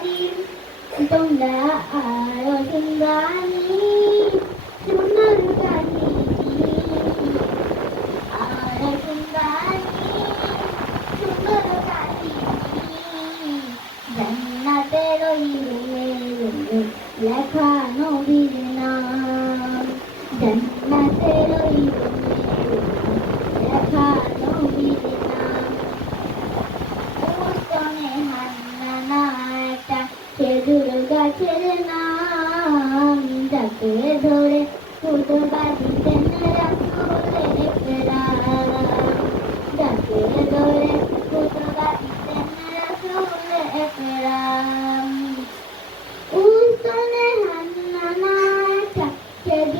Karim Itong naaraw ng langit Lumang kaligid Aral ng langit Lumang kaligid Janna pero ilu Lekha no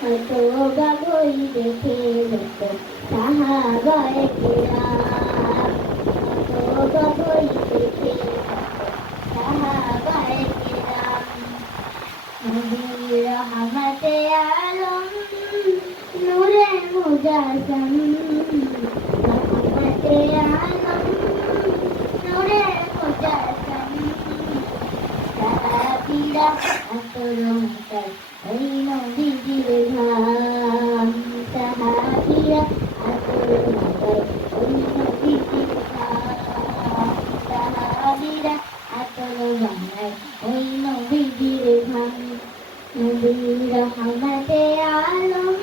কত বাবই দেখে যত সাহাবায় কিরাম কত বাবই দেখে সাহাবায় কিরাম নবীর আলম নূরে মুজাসম রহমতে আলম নূরে মুজাসম সাহাবীরা অতরঙ্গ ওই নবীর ভান নবীর রহমতে আলম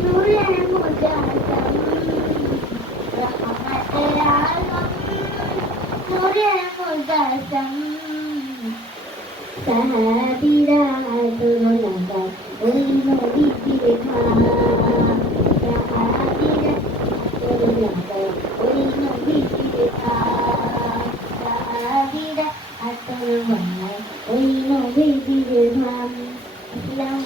নূরে মুজাসম রহমতে আলম নূরে মুজাসম সাহাবিরা ওই নবীর ভান সাহাবিরা দুরনাগা